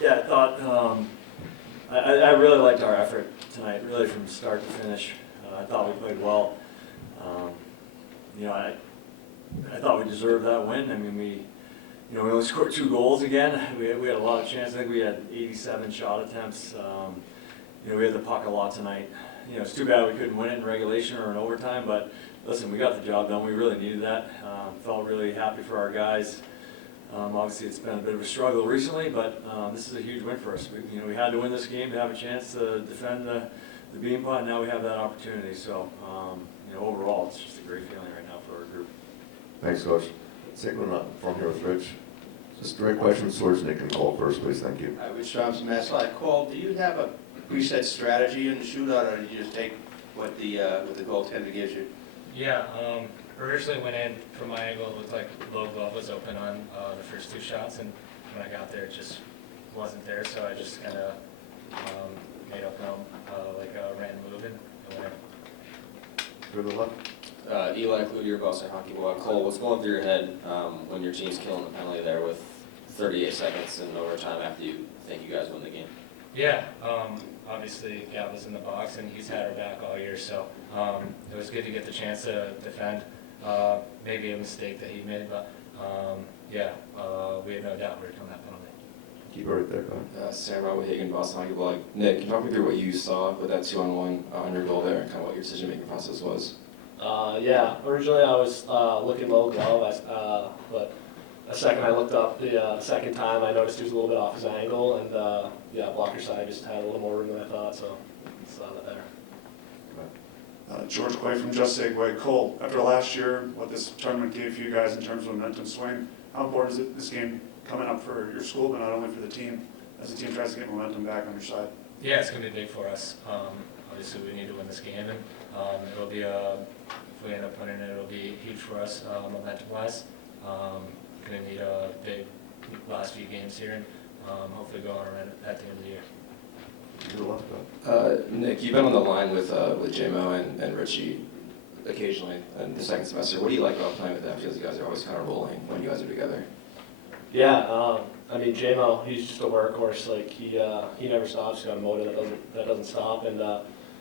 Yeah, I thought I really liked our effort tonight, really from start to finish. I thought we played well. I thought we deserved that win. I mean, we only scored 2 goals again. We had a lot of chances. I think we had 87 shot attempts. We had the puck a lot tonight. It's too bad we couldn't win it in regulation or in overtime, but listen, we got the job done. We really needed that. Felt really happy for our guys. Obviously, it's been a bit of a struggle recently, but this is a huge win for us. We had to win this game to have a chance to defend the Beanpot, and now we have that opportunity. So, overall, it's just a great feeling right now for our group. Thanks, Coach. Let's take one from here with Rich. Just direct questions towards Nick and Cole first, please. Thank you. Rich Thompson, Mass Live. Cole, do you have a preset strategy in the shootout, or did you just take what the goaltender gives you? Yeah, originally went in from my angle, it looked like low glove was open on the first 2 shots, and when I got there, it just wasn't there, so I just kind of made up like a random move and went in. To the left. Eli Cloutier, Boston Hockey Ball. Cole, what's going through your head when your team's killing the penalty there with 38 seconds in overtime after you think you guys win the game? Yeah, obviously Gav was in the box and he's had our back all year, so it was good to get the chance to defend. Maybe a mistake that he made, but we had no doubt we were killing that penalty. Keep it right there, go ahead. Sam Rowe with Hagen, Boston Hockey Ball. Nick, can you talk me through what you saw with that 2-on-1 on your goal there and kind of what your decision-making process was? Originally I was looking low glove, but the second I looked up the second time, I noticed he was a little bit off his angle, and blocker side just had a little more room than I thought, so saw that there. George Quay from Just Segway. Cole, after last year, what this tournament gave you guys in terms of momentum swing, how important is it this game coming up for your school, but not only for the team, as the team tries to get momentum back on your side? Yeah, it's going to be big for us. Obviously, we need to win this game, and it'll be if we end up winning it, it'll be huge for us momentum-wise. Going to need a big last few games here, and hopefully go on at the end of the year. To the left, go ahead. Nick, you've been on the line with JMO and Richie occasionally in the second semester. What do you like about playing with them? Because you guys are always kind of rolling when you guys are together. Yeah, I mean JMO, he's just a workhorse. Like he never stops. He's got a motor that doesn't stop, and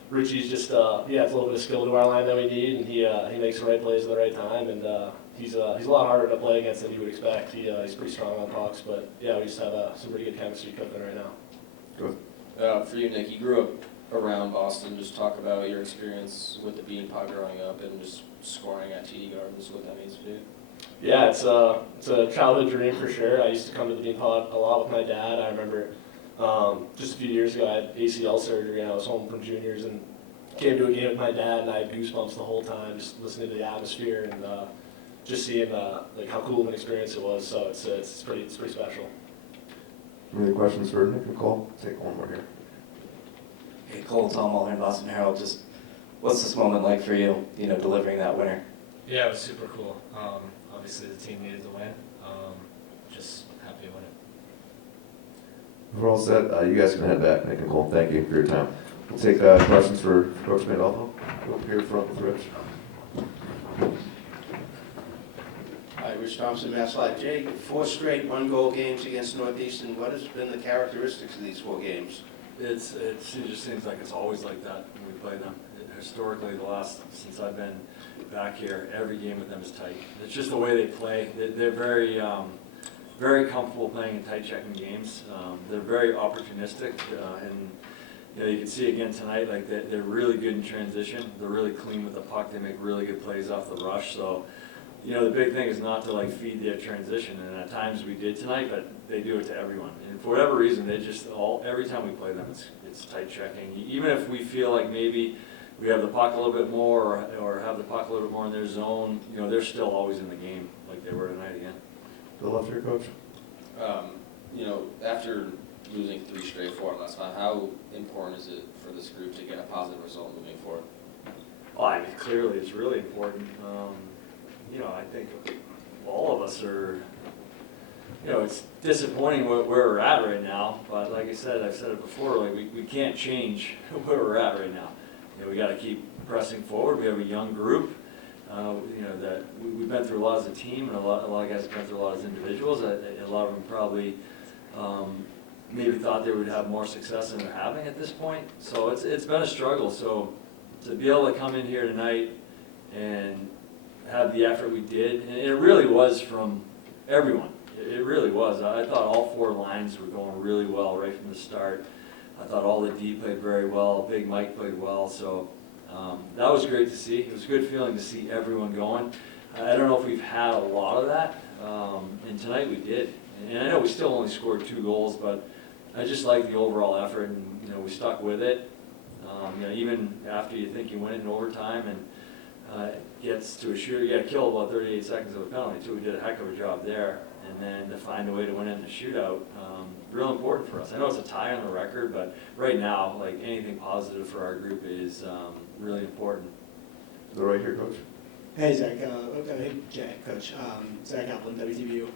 Richie's just it's a little bit of skill to our line that we need, and he makes the right plays at the right time, and he's a lot harder to play against than you would expect. He's pretty strong on pucks, but we just have some pretty good chemistry cooking right now. Good. For you, Nick, you grew up around Boston. Just talk about your experience with the Beanpot growing up and just scoring at TD Gardens, what that means to you. Yeah, it's a childhood dream for sure. I used to come to the Beanpot a lot with my dad. I remember just a few years ago I had ACL surgery and I was home from juniors and came to a game with my dad and I had goosebumps the whole time just listening to the atmosphere and just seeing like how cool of an experience it was. So it's pretty special. Any other questions for Nick and Cole? Take one more here. Hey, Cole, Tom Mullen, Boston Herald. Just what's this moment like for you, delivering that winner? Yeah, it was super cool. Obviously, the team needed the win. Just happy to win it. We're all set. You guys can head back, Nick and Cole. Thank you for your time. We'll take questions for Coach Pandolfo. Go up here front with Rich. Hi, Rich Thompson, Mass Live. Jay, 4 straight 1-goal games against Northeastern. What has been the characteristics of these 4 games? It just seems like it's always like that when we play them. Historically, since I've been back here, every game with them is tight. It's just the way they play. They're very, very comfortable playing in tight checking games. They're very opportunistic, and you can see again tonight, like they're really good in transition. They're really clean with the puck. They make really good plays off the rush. So, the big thing is not to feed their transition, and at times we did tonight, but they do it to everyone. And for whatever reason, they just every time we play them, it's tight checking. Even if we feel like maybe we have the puck a little bit more, or have the puck a little bit more in their zone, they're still always in the game, like they were tonight again. To the left here, Coach. After losing 3 straight for last night, how important is it for this group to get a positive result moving forward? Well, I mean, clearly it's really important. I think all of us are, it's disappointing where we're at right now, but like I said, I've said it before, we can't change where we're at right now. We got to keep pressing forward. We have a young group, that we've been through a lot as a team, and a lot of guys have been through a lot as individuals. A lot of them probably maybe thought they would have more success than they're having at this point. So it's been a struggle. So to be able to come in here tonight and have the effort we did, and it really was from everyone. It really was. I thought all 4 lines were going really well right from the start. I thought all the D played very well. Big Mike played well. So that was great to see. It was a good feeling to see everyone going. I don't know if we've had a lot of that, and tonight we did. And I know we still only scored 2 goals, but I just like the overall effort, and we stuck with it. Even after you think you win it in overtime and it gets to a shooter, you got to kill about 38 seconds of a penalty too. We did a heck of a job there, and then to find a way to win it in a shootout, real important for us. I know it's a tie on the record, but right now, like anything positive for our group is really important. Is that right here, Coach? Hey, Zach. Hey, Jay, Coach. Zach Kaplan, WTVU.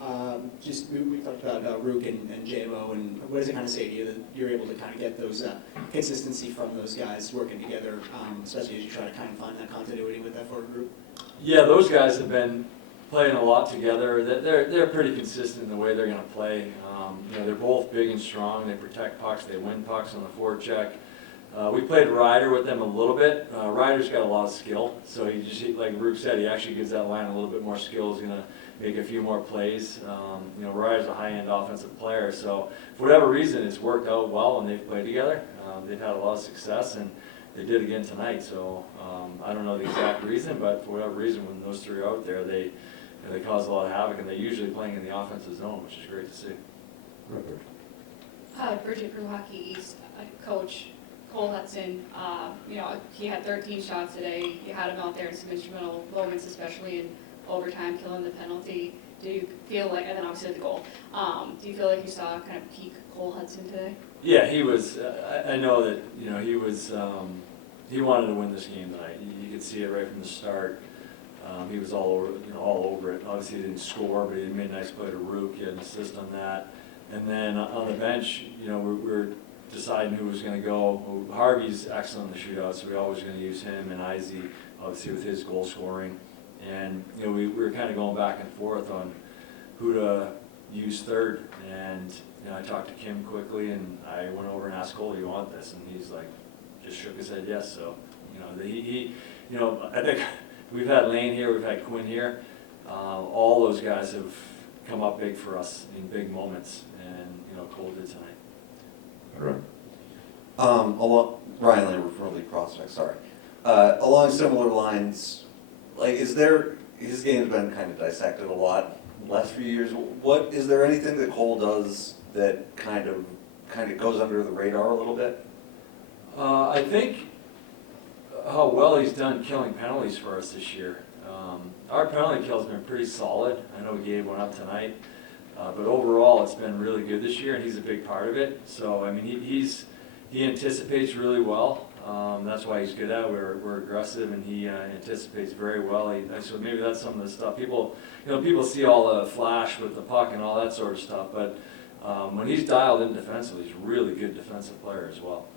We talked about Rook and JMO, and what does it kind of say to you that you're able to kind of get those consistency from those guys working together, especially as you try to kind of find that continuity with that forward group? Yeah, those guys have been playing a lot together. They're pretty consistent in the way they're going to play. They're both big and strong. They protect pucks. They win pucks on the forecheck. We played Ryder with them a little bit. Ryder's got a lot of skill, so like Rook said, he actually gives that line a little bit more skill. He's going to make a few more plays. Ryder's a high-end offensive player, so for whatever reason, it's worked out well when they've played together. They've had a lot of success, and they did again tonight. So I don't know the exact reason, but for whatever reason, when those 3 are out there, they cause a lot of havoc, and they're usually playing in the offensive zone, which is great to see. Bridget Roukounakis East, Coach Cole Hutson, he had 13 shots today. You had him out there in some instrumental moments, especially in overtime, killing the penalty. Do you feel like, and then obviously the goal, do you feel like you saw kind of peak Cole Hutson today? Yeah, he was. I know that he was. He wanted to win this game tonight. You could see it right from the start. He was all over it. Obviously, he didn't score, but he made a nice play to Rook. He had an assist on that. And then on the bench, we were deciding who was going to go. Well, Harvey's excellent in the shootout, so we're always going to use him, and Izzy, obviously, with his goal scoring. And we were kind of going back and forth on who to use third. And I talked to Kim quickly, and I went over and asked Cole, "Do you want this?" And he's like, just shook his head yes. So I think we've had Lane here, we've had Quinn here. All those guys have come up big for us in big moments, and Cole did tonight. Ryan Lambert from Early Prospect, sorry. Along similar lines, his game's been kind of dissected a lot the last few years. Is there anything that Cole does that kind of goes under the radar a little bit? I think how well he's done killing penalties for us this year. Our penalty kill's been pretty solid. I know we gave one up tonight, but overall it's been really good this year, and he's a big part of it. So I mean, he anticipates really well. That's why he's good at it. We're aggressive, and he anticipates very well. So maybe that's some of the stuff people see all the flash with the puck and all that sort of stuff, but when he's dialed in defensively, he's a really good defensive player as well.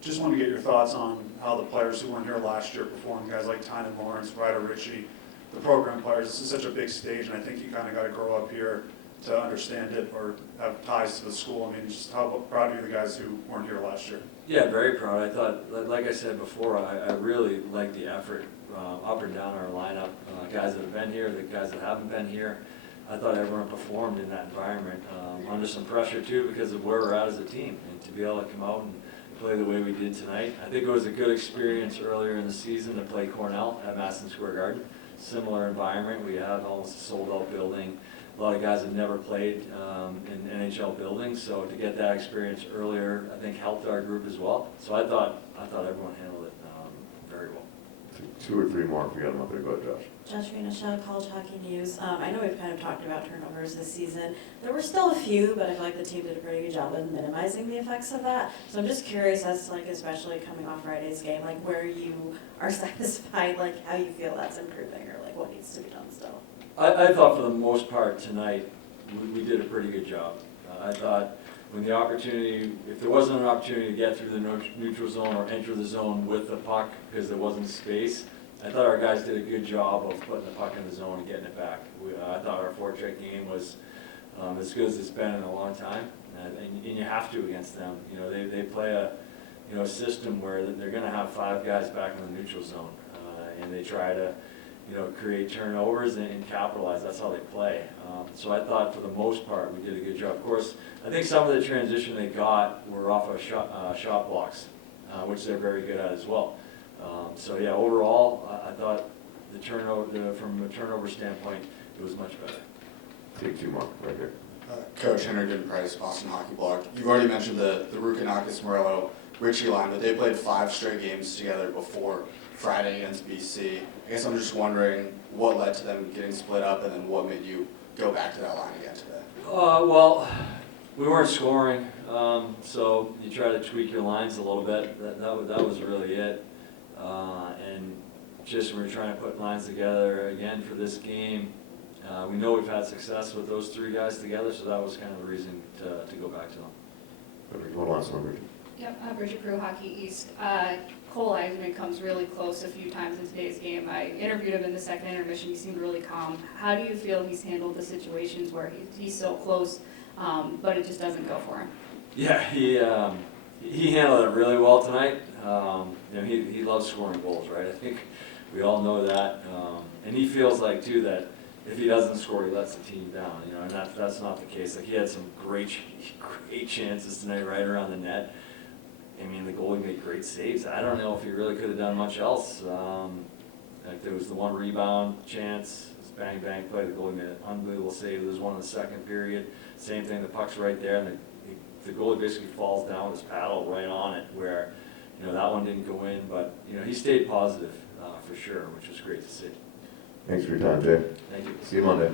Just want to get your thoughts on how the players who weren't here last year performed, guys like Tynan Lawrence, Ryder Ritchie, the program players. This is such a big stage, and I think you kind of got to grow up here to understand it or have ties to the school. I mean, just how proud are you of the guys who weren't here last year? Yeah, very proud. I thought, like I said before, I really like the effort up and down our lineup. Guys that have been here, the guys that haven't been here. I thought everyone performed in that environment under some pressure too because of where we're at as a team, and to be able to come out and play the way we did tonight. I think it was a good experience earlier in the season to play Cornell at Madison Square Garden. Similar environment. We have almost a sold-out building. A lot of guys have never played in NHL buildings, so to get that experience earlier, I think helped our group as well. So I thought everyone handled it very well. 2 or 3 more if we got them up there. Go ahead, Josh. Josh Renashaw, College Hockey News. I know we've kind of talked about turnovers this season. There were still a few, but I feel like the team did a pretty good job of minimizing the effects of that. So I'm just curious as to, especially coming off Friday's game, where you are satisfied, how you feel that's improving, or what needs to be done still. I thought for the most part tonight, we did a pretty good job. I thought when the opportunity, if there wasn't an opportunity to get through the neutral zone or enter the zone with the puck because there wasn't space, I thought our guys did a good job of putting the puck in the zone and getting it back. I thought our forecheck game was as good as it's been in a long time, and you have to against them. You know, they play a system where they're going to have 5 guys back in the neutral zone, and they try to create turnovers and capitalize. That's how they play. So I thought for the most part we did a good job. Of course, I think some of the transition they got were off of shot blocks, which they're very good at as well. So yeah, overall, I thought from a turnover standpoint, it was much better. Take 2 more, right here. Coach Henderson Price, Boston Hockey Blog. You've already mentioned the Roukounakis, Morello, Richie line, but they played 5 straight games together before Friday against BC. I guess I'm just wondering what led to them getting split up, and then what made you go back to that line again today? Well, we weren't scoring, so you try to tweak your lines a little bit. That was really it. And just when we're trying to put lines together again for this game, we know we've had success with those 3 guys together, so that was kind of the reason to go back to them. One last one, Bridget. Yep, Bridget Crew, Hockey East. Cole Eisman comes really close a few times in today's game. I interviewed him in the second intermission. He seemed really calm. How do you feel he's handled the situations where he's so close, but it just doesn't go for him? Yeah, he handled it really well tonight. He loves scoring goals, right? I think we all know that. And he feels like, too, that if he doesn't score, he lets the team down, and that's not the case. Like, he had some great chances tonight right around the net. I mean, the goalie made great saves. I don't know if he really could have done much else. Like, there was the one rebound chance, this bang play. The goalie made an unbelievable save. There was one in the second period. Same thing, the puck's right there, and the goalie basically falls down with his paddle right on it, where that one didn't go in. But he stayed positive for sure, which was great to see. Thanks for your time, Jay. Thank you. See you Monday.